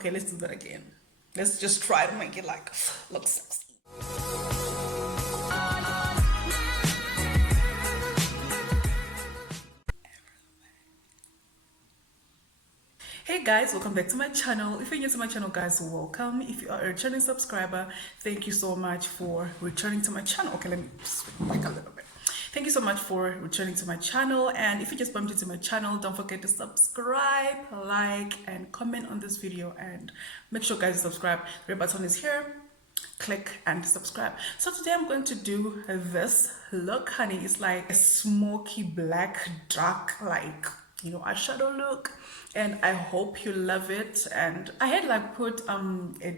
Okay, let's do that again. Let's just try to make it like look sexy. Hey guys, welcome back to my channel. If you're new to my channel, guys, welcome. If you are a returning subscriber, thank you so much for returning to my channel. Okay, let me swing back a little bit. Thank you so much for returning to my channel. And if you just bumped into my channel, don't forget to subscribe, like, and comment on this video. And make sure, guys, you subscribe. The red button is here. Click and subscribe. So today I'm going to do this look, honey. It's like a smoky black, dark, like, you know, eyeshadow look, and I hope you love it. And I had like put a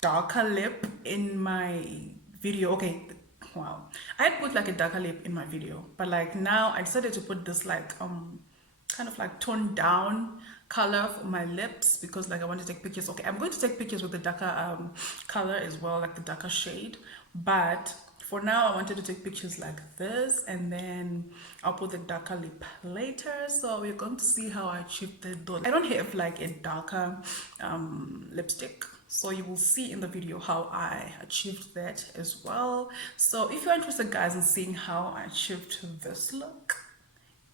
darker lip in my video. Okay, wow, I had put like a darker lip in my video, but like now I decided to put this like kind of like toned down color for my lips, because like I want to take pictures. Okay, I'm going to take pictures with the darker color as well, like the darker shade, but for now I wanted to take pictures like this, and then I'll put the darker lip later. So we're going to see how I achieved the dot. I don't have like a darker lipstick, so you will see in the video how I achieved that as well. So if you're interested, guys, in seeing how I achieved this look,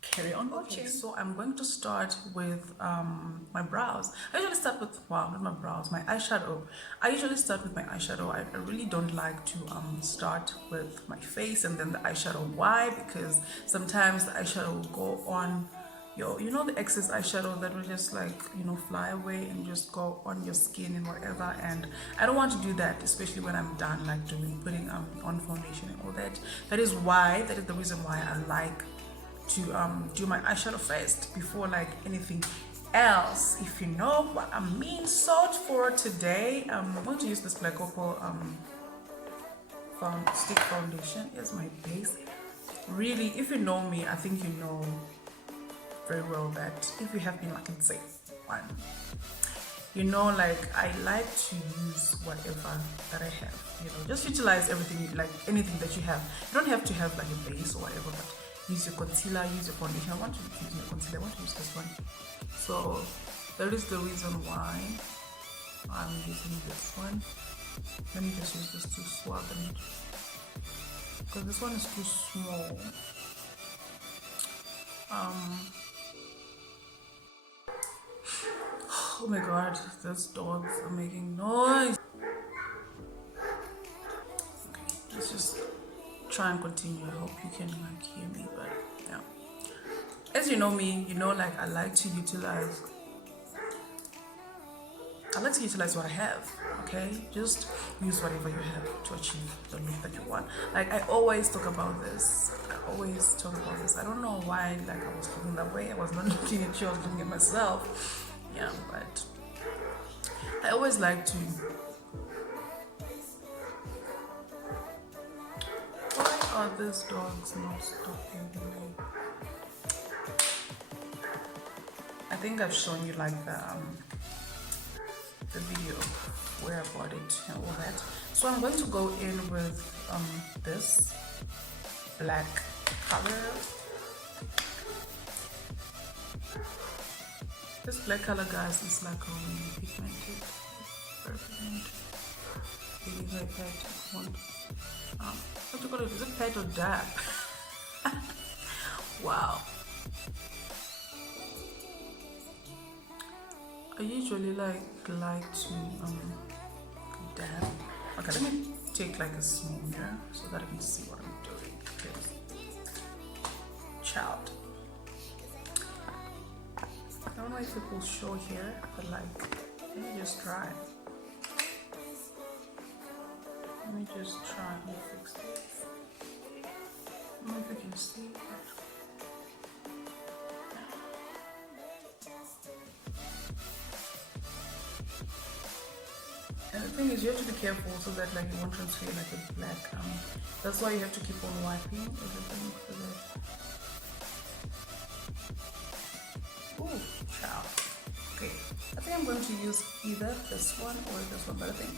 carry on watching. Okay, so I'm going to start with my brows. I usually start with, wow, not my brows, my eyeshadow. I usually start with my eyeshadow. I really don't like to start with my face and then the eyeshadow. Why? Because sometimes the eyeshadow will go on your, you know, the excess eyeshadow that will just like, you know, fly away and just go on your skin and whatever. And I don't want to do that, especially when I'm done like putting on foundation and all that. That is the reason why I like to do my eyeshadow first before like anything else, if you know what I mean. So for today, I'm going to use this Black Opal stick foundation as my base. Really, if you know me, I think you know very well that if you have been like, let's say, one, you know, like I like to use whatever that I have, you know, just utilize everything, like anything that you have. You don't have to have like a base or whatever, but use your concealer, use your foundation. I want to use my concealer, I want to use this one. So that is the reason why I'm using this one. Let me just use this to swab it, because this one is too small. Oh my god, those dogs are making noise. Okay, let's just try and continue. I hope you can like hear me, but yeah, as you know me, you know, like I like to utilize what I have. Okay, just use whatever you have to achieve the look that you want. Like I always talk about this, I don't know why, like I was looking that way. I was not looking at you, I was looking at myself. Yeah, but I always like to, why are these dogs not stopping me? I think I've shown you like the video where I bought it and all that. So I'm going to go in with this black color. This black color, guys, is like really pigmented. Very pigmented. Really very pet. What do you call it? Is it pet or dab? Wow. I usually like to dab. Okay, let me take like a small mirror so that I can see what I'm doing. Okay. Child. I don't know if it will show here, but like, let me just try. Let me just try and fix this. I don't know if you can see it. And the thing is, you have to be careful so that like you won't transfer like a black. That's why you have to keep on wiping everything so that. Oh, ciao. Okay, I think I'm going to use either this one or this one, but I think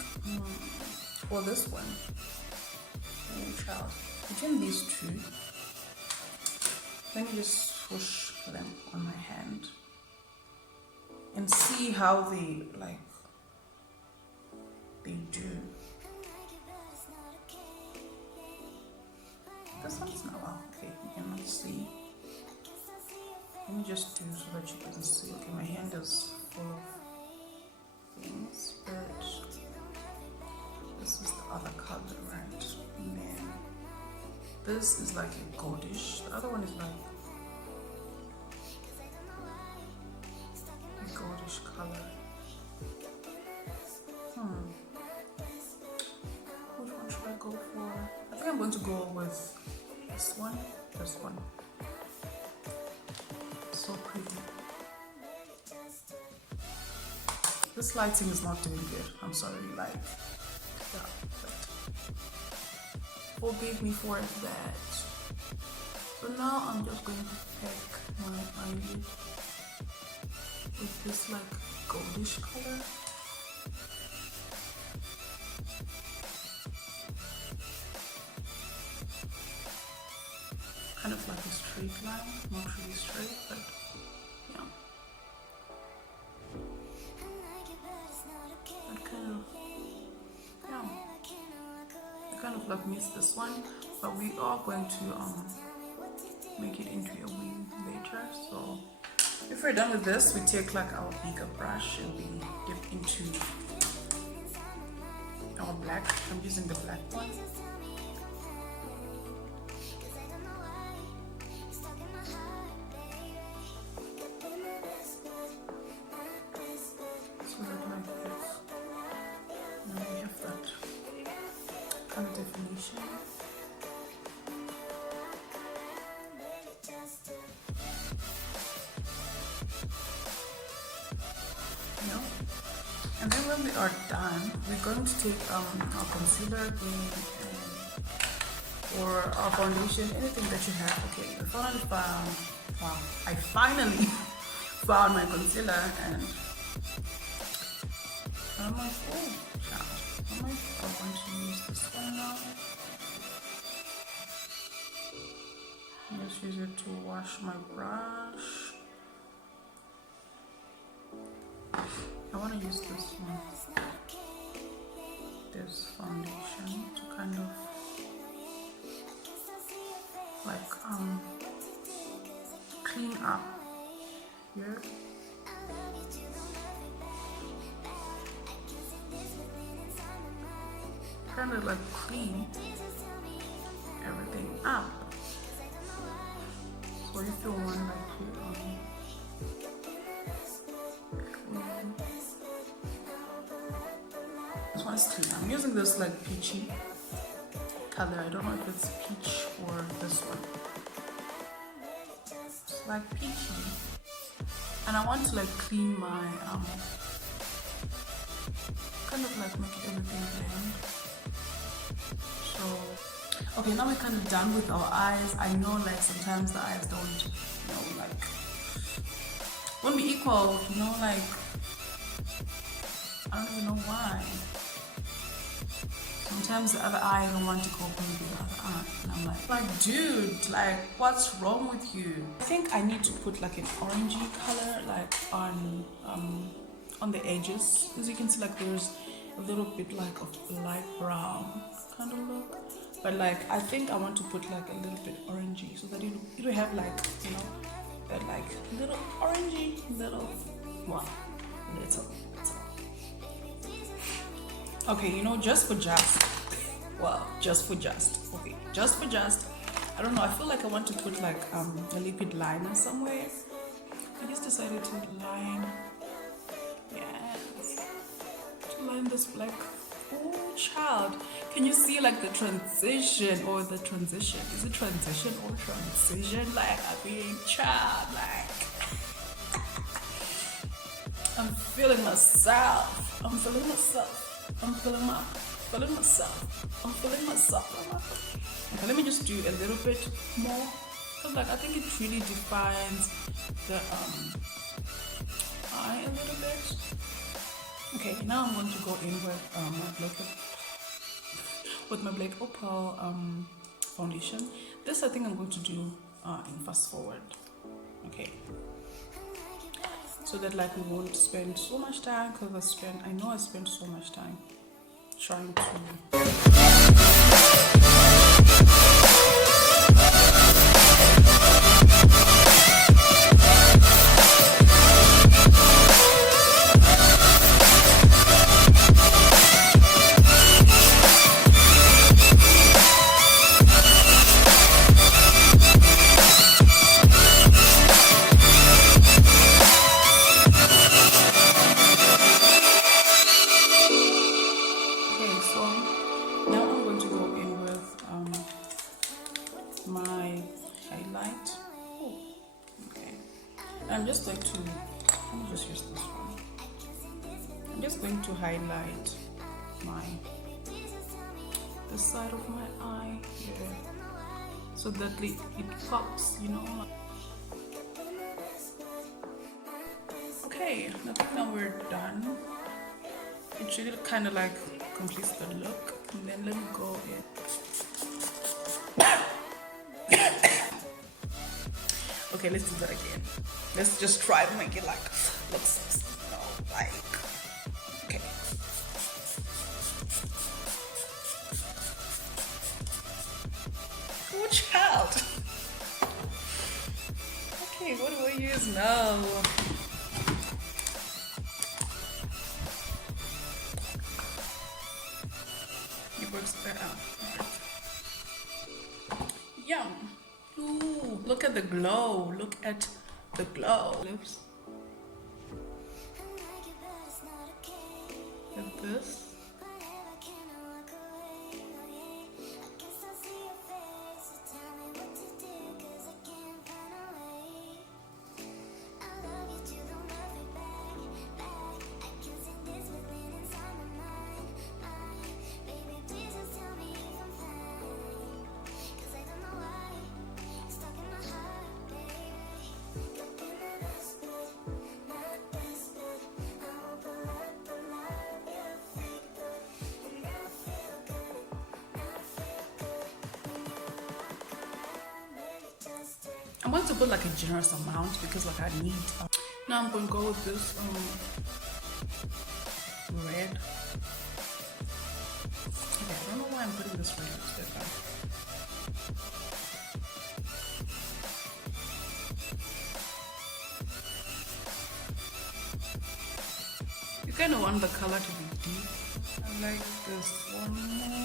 for this one, ciao. Between these two, let me just swoosh them on my hand and see how they like they do. This one's not well. Okay, you cannot see. Let me just do so that you can see. Okay, my hand is full of things, but this is the other color, right? And then this is like a goldish. The other one is like a goldish color. Which one should I go for? I think I'm going to go with this one. This one. So pretty. This lighting is not doing good. I'm sorry, like, yeah, but forgive me for that. So now I'm just going to pack my eyelid with this like goldish color. Kind of like a straight line, not really straight, but yeah. I kind of like missed this one, but we are going to make it into a wing later. So if we're done with this, we take like our bigger brush and we dip into our black. I'm using the black one. So that like this. Now we have that kind of definition. And then when we are done, we're going to take our concealer or our foundation, anything that you have. Okay, I finally found, wow, I finally found my concealer, and I'm like, oh, child, I'm going to use this one now. Just use it to wash my brush. I want to use this one, this foundation, to kind of like clean up here. Kind of like clean everything up. So if you want like to this one's clean. I'm using this like peachy color. I don't know if it's peach or this one. It's like peachy. And I want to like clean my kind of like make everything blend. So okay, now we're kind of done with our eyes. I know like sometimes the eyes don't, you know, like won't be equal, you know, like I don't even know why. Sometimes the other eye don't want to cooperate with the other eye, and I'm like, dude, like, what's wrong with you? I think I need to put like an orangey color, like on the edges. As you can see, like there's a little bit like of light brown kind of look, but like I think I want to put like a little bit orangey so that it'll have like, you know, that like little orangey little one, little. Okay, you know, just for just, okay, I don't know, I feel like I want to put like a liquid liner somewhere. I just decided to line, yes, to line this black. Oh, child, can you see like the transition or the transition? Is it transition or transition? Like, I mean, child, like, I'm feeling myself. Okay, let me just do a little bit more, because like I think it really defines the eye a little bit. Okay, now I'm going to go in with my Black Opal foundation. This I think I'm going to do in fast forward. Okay, so that like we won't spend so much time, because I know I spent so much time trying to. Okay, so now I'm going to go in with my highlight. Oh, okay. I'm just going to, let me just use this one. I'm just going to highlight my, the side of my eye here, so that it pops, you know. Okay, I think now we're done. It really kind of like completes the look. And then let me go in. Okay, let's do that again. Let's just try to make it like look sexy, you know, like, okay. Good child. Okay, what do I use now? It works better. Yum. Ooh, look at the glow. Look at the glow. Lips. Like this. I'm going to put like a generous amount because like I need. Now I'm going to go with this red. Okay, I don't know why I'm putting this red lipstick on. You kind of want the color to be deep. I like this one more.